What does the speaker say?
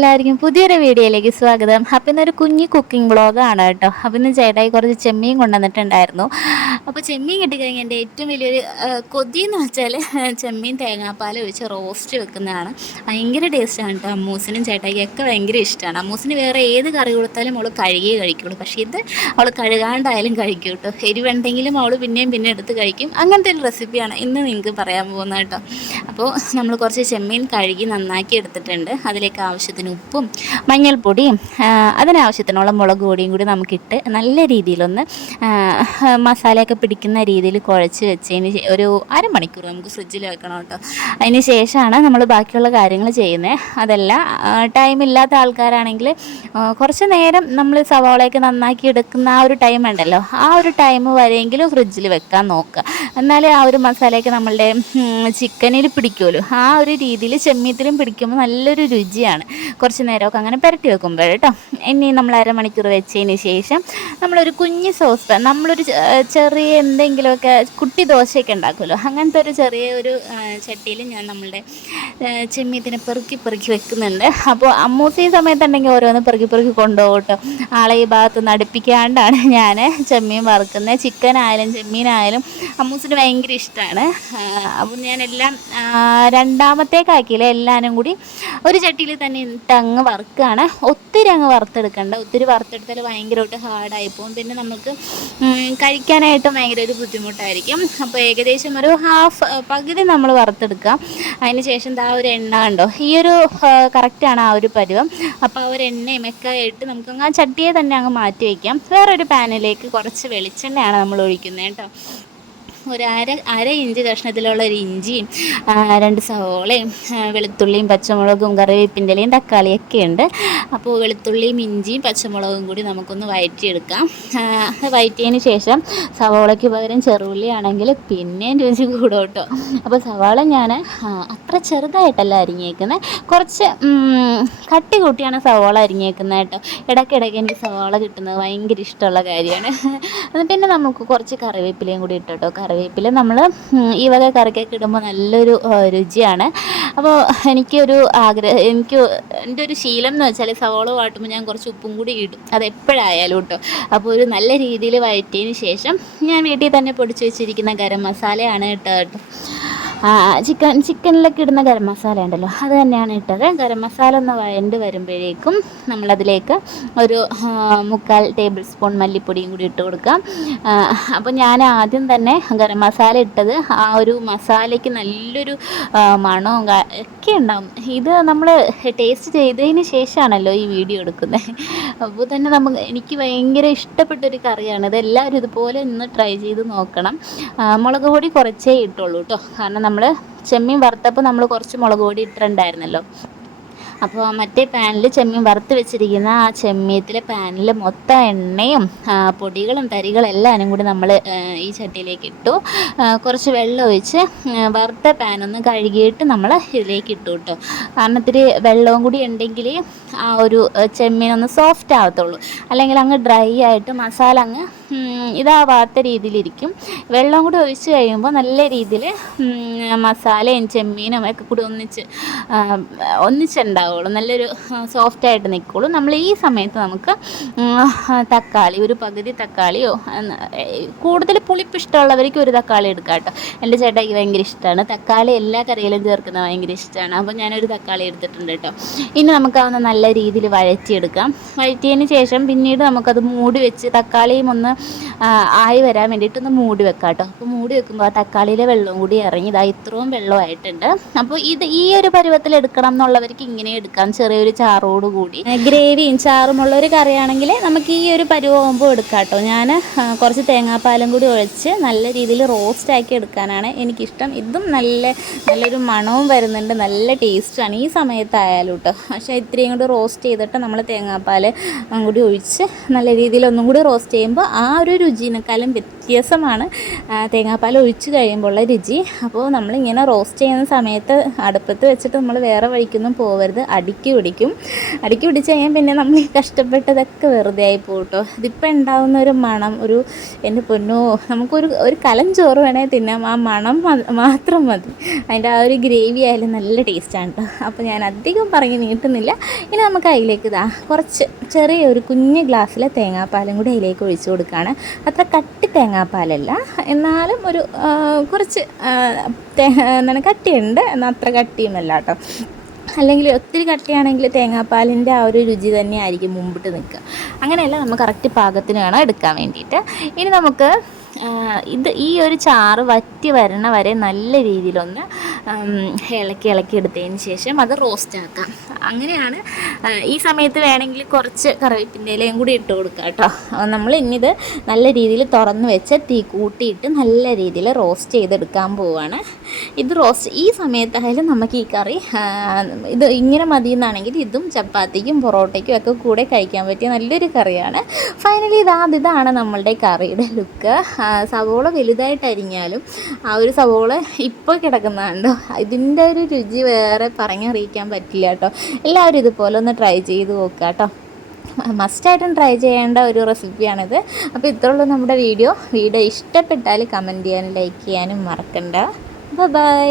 എല്ലാവർക്കും പുതിയൊരു വീഡിയോയിലേക്ക് സ്വാഗതം. അപ്പം ഇന്നൊരു കുഞ്ഞു കുക്കിംഗ് ബ്ലോഗാണ് കേട്ടോ. അപ്പം ഇന്ന് ചേട്ടായി കുറച്ച് ചെമ്മീൻ കൊണ്ടുവന്നിട്ടുണ്ടായിരുന്നു. അപ്പോൾ ചെമ്മീൻ കിട്ടിക്കഴിഞ്ഞാൽ എന്റെ ഏറ്റവും വലിയൊരു കൊതി എന്ന് വെച്ചാൽ ചെമ്മീൻ തേങ്ങാപ്പാൽ ഒഴിച്ച് റോസ്റ്റ് വെക്കുന്നതാണ്. ഭയങ്കര ടേസ്റ്റാണ് കേട്ടോ. അമ്മൂസിനും ചേട്ടായിക്കൊക്കെ ഭയങ്കര ഇഷ്ടമാണ്. അമ്മൂസിന് വേറെ ഏത് കറി കൊടുത്താലും അവൾ കഴുകിയേ കഴിക്കുള്ളൂ. പക്ഷേ ഇത് അവൾ കഴുകാണ്ടായാലും കഴിക്കും കേട്ടോ. എരിവുണ്ടെങ്കിലും അവൾ പിന്നെയും പിന്നെ എടുത്ത് കഴിക്കും. അങ്ങനത്തെ ഒരു റെസിപ്പിയാണ് ഇന്ന് നിങ്ങൾക്ക് പറയാൻ പോകുന്നത് കേട്ടോ. അപ്പോൾ നമ്മൾ കുറച്ച് ചെമ്മീൻ കഴുകി നന്നാക്കി എടുത്തിട്ടുണ്ട്. അതിലേക്ക് ആവശ്യത്തിന് ഉപ്പും മഞ്ഞൾപ്പൊടിയും അതിനാവശ്യത്തിനുള്ള മുളക് പൊടിയും കൂടി നമുക്കിട്ട് നല്ല രീതിയിലൊന്ന് മസാലയൊക്കെ പിടിക്കുന്ന രീതിയിൽ കുഴച്ച് വെച്ചതിന് ഒരു അരമണിക്കൂർ നമുക്ക് ഫ്രിഡ്ജിൽ വെക്കണം കേട്ടോ. അതിന് ശേഷമാണ് നമ്മൾ ബാക്കിയുള്ള കാര്യങ്ങൾ ചെയ്യുന്നത്. അതല്ല ടൈമില്ലാത്ത ആൾക്കാരാണെങ്കിൽ കുറച്ച് നേരം നമ്മൾ സവാളയൊക്കെ നന്നാക്കി എടുക്കുന്ന ആ ഒരു ടൈം ഉണ്ടല്ലോ ആ ഒരു ടൈം വരെയെങ്കിലും ഫ്രിഡ്ജിൽ വെക്കാൻ നോക്കുക. എന്നാലേ ആ ഒരു മസാലയൊക്കെ നമ്മളുടെ ചിക്കനിൽ പിടിക്കുമല്ലോ ആ ഒരു രീതിയിൽ ചെമ്മീത്തിലും പിടിക്കുമ്പോൾ നല്ലൊരു രുചിയാണ്. കുറച്ച് നേരമൊക്കെ അങ്ങനെ പുരട്ടി വെക്കുമ്പോൾ കേട്ടോ. ഇനി നമ്മൾ അരമണിക്കൂർ വെച്ചതിന് ശേഷം നമ്മളൊരു കുഞ്ഞ് സോസ് നമ്മളൊരു ചെറിയ എന്തെങ്കിലുമൊക്കെ കുട്ടി ദോശയൊക്കെ ഉണ്ടാക്കുമല്ലോ. അങ്ങനത്തെ ഒരു ചെറിയ ഒരു ചട്ടിയിൽ ഞാൻ നമ്മളുടെ ചെമ്മീത്തിനെ പെറുക്കി പെറുക്കി വെക്കുന്നുണ്ട്. അപ്പോൾ അമ്മൂസി സമയത്തുണ്ടെങ്കിൽ ഓരോന്ന് പെറുക്കി പെറുക്കി കൊണ്ടുപോകും കേട്ടോ ആളെ ഈ ഭാഗത്ത് നിന്ന് അടുപ്പിക്കാണ്ടാണ് ഞാൻ ചെമ്മീൻ വറുക്കുന്നത്. ചിക്കനായാലും ചെമ്മീനായാലും അമ്മൂസിന് ഭയങ്കര ഇഷ്ടമാണ്. അപ്പോൾ ഞാനെല്ലാം രണ്ടാമത്തേക്കാക്കിയില്ല എല്ലാവരും കൂടി ഒരു ചട്ടിയിൽ തന്നെ ഇട്ട് അങ്ങ് വറുക്കുകയാണ്. ഒത്തിരി അങ്ങ് വറുത്തെടുക്കണ്ട. ഒത്തിരി വറുത്തെടുത്താൽ ഭയങ്കരമായിട്ട് ഹാർഡായി പോകും. പിന്നെ നമുക്ക് കഴിക്കാനായിട്ട് ഭയങ്കര ഒരു ബുദ്ധിമുട്ടായിരിക്കും. അപ്പോൾ ഏകദേശം ഒരു ഹാഫ് പകുതി നമ്മൾ വറുത്തെടുക്കുക. അതിന് ശേഷം ദാ ഒരു എണ്ണ കണ്ടോ? ഈ ഒരു കറക്റ്റാണ് ആ ഒരു പരുവം. അപ്പോൾ ആ ഒരു എണ്ണയും ഒക്കെ ഇട്ട് നമുക്ക് ആ ചട്ടിയെ തന്നെ അങ്ങ് മാറ്റി വയ്ക്കാം. വേറൊരു പാനിലേക്ക് കുറച്ച് വെളിച്ചെണ്ണയാണ് നമ്മൾ ഒഴിക്കുന്നത് കേട്ടോ. ഒരു അര അര ഇഞ്ച് കഷ്ണത്തിലുള്ള ഒരു ഇഞ്ചിയും രണ്ട് സവോളയും വെളുത്തുള്ളിയും പച്ചമുളകും കറിവേപ്പിന്റെ ഇലയും തക്കാളിയൊക്കെ ഉണ്ട്. അപ്പോൾ വെളുത്തുള്ളിയും ഇഞ്ചിയും പച്ചമുളകും കൂടി നമുക്കൊന്ന് വഴറ്റിയെടുക്കാം വഴറ്റിയതിന് ശേഷം സവോളയ്ക്ക് പകരം ചെറുള്ളി പിന്നെയും രുചി കൂടും കേട്ടോ അപ്പോൾ സവാള ഞാൻ അത്ര ചെറുതായിട്ടല്ല അരിഞ്ഞേക്കുന്നത് കുറച്ച് കട്ടി കൂട്ടിയാണ് സവാള അരിഞ്ഞേക്കുന്നത് കേട്ടോ. ഇടയ്ക്കിടയ്ക്ക് എനിക്ക് സവാള കിട്ടുന്നത് ഭയങ്കര ഇഷ്ടമുള്ള കാര്യമാണ്. പിന്നെ നമുക്ക് കുറച്ച് കറിവേപ്പിലയും കൂടി ഇട്ടോ കറിവേപ്പില. നമ്മൾ ഈ വക കറിക്കൊക്കെ ഇടുമ്പോൾ നല്ലൊരു രുചിയാണ്. അപ്പോൾ എനിക്കൊരു ആഗ്രഹം എനിക്ക് എന്റെ ഒരു ശീലം എന്ന് വെച്ചാൽ സവോള വാട്ടുമ്പോൾ ഞാൻ കുറച്ച് ഉപ്പും കൂടി ഇടും. അത് എപ്പോഴായാലും കേട്ടോ. അപ്പോൾ ഒരു നല്ല രീതിയിൽ വഴറ്റിയതിന് ശേഷം ഞാൻ വീട്ടിൽ തന്നെ പൊടിച്ച് വെച്ചിരിക്കുന്ന ഗരം മസാലയാണ് ഇട്ടത് കേട്ടോ. ചിക്കൻ ചിക്കനിലൊക്കെ ഇടുന്ന ഗരം മസാല ഉണ്ടല്ലോ അത് തന്നെയാണ് ഇട്ടത്. ഗരം മസാല ഒന്ന് വഴണ്ട് വരുമ്പോഴേക്കും നമ്മളതിലേക്ക് ഒരു മുക്കാൽ ടേബിൾ സ്പൂൺ മല്ലിപ്പൊടിയും കൂടി ഇട്ട് കൊടുക്കാം. അപ്പോൾ ഞാൻ ആദ്യം തന്നെ ഗരം മസാല ഇട്ടത് ആ ഒരു മസാലയ്ക്ക് നല്ലൊരു മണവും ഒക്കെ ഉണ്ടാവും. ഇത് നമ്മൾ ടേസ്റ്റ് ചെയ്തതിന് ശേഷമാണല്ലോ ഈ വീഡിയോ എടുക്കുന്നത്. അപ്പോൾ തന്നെ നമുക്ക് എനിക്ക് ഭയങ്കര ഇഷ്ടപ്പെട്ടൊരു കറിയാണ്. ഇത് എല്ലാവരും ഇതുപോലെ ഒന്ന് ട്രൈ ചെയ്ത് നോക്കണം. മുളക് പൊടി കുറച്ചേ ഇട്ടുള്ളൂ കേട്ടോ കാരണം നമ്മൾ ചെമ്മീൻ വറുത്തപ്പോൾ നമ്മൾ കുറച്ച് മുളക് പൊടി ഇട്ടിട്ടുണ്ടായിരുന്നല്ലോ. അപ്പോൾ മറ്റേ പാനിൽ ചെമ്മീൻ വറുത്ത് വെച്ചിരിക്കുന്ന ആ ചെമ്മീത്തിലെ പാനിൽ മൊത്തം എണ്ണയും പൊടികളും തരികളും എല്ലാവരും കൂടി നമ്മൾ ഈ ചട്ടിയിലേക്ക് ഇട്ടു. കുറച്ച് വെള്ളം ഒഴിച്ച് വറുത്ത പാനൊന്ന് കഴുകിയിട്ട് നമ്മൾ ഇതിലേക്ക് ഇട്ടു കേട്ടോ. കാരണം ഇത്തിരി വെള്ളവും കൂടി ഉണ്ടെങ്കിൽ ആ ഒരു ചെമ്മീൻ ഒന്ന് സോഫ്റ്റ് ആവത്തുള്ളൂ. അല്ലെങ്കിൽ അങ്ങ് ഡ്രൈ ആയിട്ട് മസാല അങ്ങ് ഇതാവാത്ത രീതിയിലിരിക്കും. വെള്ളം കൂടി ഒഴിച്ച് കഴിയുമ്പോൾ നല്ല രീതിയിൽ മസാലയും ചെമ്മീനും ഒക്കെ കൂടി ഒന്നിച്ച് ആ, ഒന്നിച്ചുണ്ടാവുള്ളൂ നല്ലൊരു സോഫ്റ്റ് ആയിട്ട് നിൽക്കുള്ളൂ നമ്മൾ ഈ സമയത്ത് നമുക്ക് തക്കാളി ഒരു പകുതി തക്കാളിയോ കൂടുതൽ പുളിപ്പ് ഇഷ്ടമുള്ളവർക്ക് ഒരു തക്കാളി എടുക്കാം കേട്ടോ. എന്റെ ചേട്ടായിക്ക് ഭയങ്കര ഇഷ്ടമാണ്. തക്കാളി എല്ലാ കറിയിലും ചേർക്കുന്നത് ഭയങ്കര ഇഷ്ടമാണ്. അപ്പോൾ ഞാനൊരു തക്കാളി എടുത്തിട്ടുണ്ട് കേട്ടോ. ഇനി നമുക്കതൊന്ന് നല്ല രീതിയിൽ വഴറ്റിയെടുക്കാം. വഴറ്റിയതിന് ശേഷം പിന്നീട് നമുക്കത് മൂടി വെച്ച് തക്കാളിയും ഒന്ന് ആയി വരാൻ വേണ്ടിയിട്ടൊന്ന് മൂടി വെക്കാം കേട്ടോ. അപ്പോൾ മൂടി വെക്കുമ്പോൾ ആ തക്കാളിയിലെ വെള്ളം കൂടി ഇറങ്ങി ഇതാ ഇത്രയും വെള്ളമായിട്ടുണ്ട്. അപ്പോൾ ഇത് ഈ ഒരു പരുവത്തിൽ എടുക്കണം എന്നുള്ളവർക്ക് ഇങ്ങനെ എടുക്കാം. ചെറിയൊരു ചാറോട് കൂടി. ഗ്രേവിയും ചാറുമുള്ള ഒരു കറിയാണെങ്കിൽ നമുക്ക് ഈ ഒരു പരുവാകുമ്പോൾ എടുക്കാം കേട്ടോ ഞാൻ കുറച്ച് തേങ്ങാപ്പാലും കൂടി ഒഴിച്ച് നല്ല രീതിയിൽ റോസ്റ്റ് ആക്കി എടുക്കാനാണ് എനിക്കിഷ്ടം. ഇതും നല്ല നല്ലൊരു മണവും വരുന്നുണ്ട്. നല്ല ടേസ്റ്റാണ് ഈ സമയത്തായാലും കേട്ടോ പക്ഷേ ഇത്രയും കൂടി റോസ്റ്റ് ചെയ്തിട്ട് നമ്മൾ തേങ്ങാപ്പാൽ കൂടി ഒഴിച്ച് നല്ല രീതിയിൽ ഒന്നും കൂടി റോസ്റ്റ് ചെയ്യുമ്പോൾ ആ ഒരു രുചിനേക്കാളും വ്യത്യാസം വ്യത്യാസമാണ് തേങ്ങാപ്പാൽ ഒഴിച്ച് കഴിയുമ്പോഴുള്ള രുചി. അപ്പോൾ നമ്മളിങ്ങനെ റോസ്റ്റ് ചെയ്യുന്ന സമയത്ത് അടുപ്പത്ത് വെച്ചിട്ട് നമ്മൾ വേറെ വഴിക്കൊന്നും പോകരുത് അടുക്കി പിടിക്കും. അടുക്കി പിടിച്ച് കഴിഞ്ഞാൽ പിന്നെ നമ്മൾ കഷ്ടപ്പെട്ടതൊക്കെ വെറുതെ ആയി പോകും കേട്ടോ ഇതിപ്പോൾ ഉണ്ടാകുന്ന ഒരു മണം ഒരു എന്റെ പൊന്നോ നമുക്കൊരു ഒരു കലം ചോറ് വേണമെങ്കിൽ തിന്നാം. ആ മണം മാത്രം മതി. അതിന്റെ ആ ഒരു ഗ്രേവി ആയാലും നല്ല ടേസ്റ്റാണ് കേട്ടോ അപ്പോൾ ഞാൻ അധികം പറഞ്ഞ് നീട്ടുന്നില്ല. ഇനി നമുക്ക് അതിലേക്ക് ഇതാ കുറച്ച് ചെറിയ ഒരു കുഞ്ഞ് ഗ്ലാസ്സിലെ തേങ്ങാപ്പാലും കൂടി അതിലേക്ക് ഒഴിച്ചു കൊടുക്കുകയാണ് അത്ര കട്ടി തേങ്ങാപ്പാലല്ല. എന്നാലും ഒരു കുറച്ച് എന്താണ് കട്ടിയുണ്ട്. എന്നാൽ അത്ര കട്ടിയുമല്ല കേട്ടോ. അല്ലെങ്കിൽ ഒത്തിരി കട്ടിയാണെങ്കിൽ തേങ്ങാപ്പാലിന്റെ ആ ഒരു രുചി തന്നെ ആയിരിക്കും മുമ്പിട്ട് നിൽക്കുക. അങ്ങനെയല്ല നമ്മൾ കറക്റ്റ് പാകത്തിന് വേണം എടുക്കാൻ വേണ്ടിയിട്ട്. ഇനി നമുക്ക് ഇത് ഈ ഒരു ചാറ് വറ്റി വരണ വരെ നല്ല രീതിയിലൊന്ന് ഇളക്കി ഇളക്കി എടുത്തതിന് ശേഷം അത് റോസ്റ്റ് ആക്കാം. അങ്ങനെയാണ്. ഈ സമയത്ത് വേണമെങ്കിൽ കുറച്ച് കറിവേപ്പിന്റെ ഇലയും കൂടി ഇട്ട് കൊടുക്കുക കേട്ടോ. നമ്മൾ ഇനിയിത് നല്ല രീതിയിൽ തുറന്ന് വെച്ച് തീ കൂട്ടിയിട്ട് നല്ല രീതിയിൽ റോസ്റ്റ് ചെയ്തെടുക്കാൻ പോവുകയാണ് ഇത് റോസ്റ്റ് ഈ സമയത്തായാലും നമുക്ക് ഈ കറി ഇത് ഇങ്ങനെ മതി എന്നാണെങ്കിൽ ഇതും ചപ്പാത്തിക്കും പൊറോട്ടയ്ക്കും ഒക്കെ കൂടെ കഴിക്കാൻ പറ്റിയ നല്ലൊരു കറിയാണ്. ഫൈനലി ഇതാ ഇതാണ് നമ്മളുടെ കറിയുടെ ലുക്ക്. സവോള വലുതായിട്ട് അരിഞ്ഞാലും ആ ഒരു സവോള ഇപ്പോൾ കിടക്കുന്നതുണ്ടോ ഇതിന്റെ ഒരു രുചി വേറെ പറഞ്ഞറിയിക്കാൻ പറ്റില്ല കേട്ടോ. എല്ലാവരും ഇതുപോലെ ഒന്ന് ട്രൈ ചെയ്ത് നോക്കുക കേട്ടോ. മസ്റ്റായിട്ടും ട്രൈ ചെയ്യേണ്ട ഒരു റെസിപ്പിയാണിത് അപ്പോൾ ഇത്രയുള്ളൂ നമ്മുടെ വീഡിയോ വീഡിയോ ഇഷ്ടപ്പെട്ടാൽ കമന്റ് ചെയ്യാനും ലൈക്ക് ചെയ്യാനും മറക്കണ്ട. ബൈ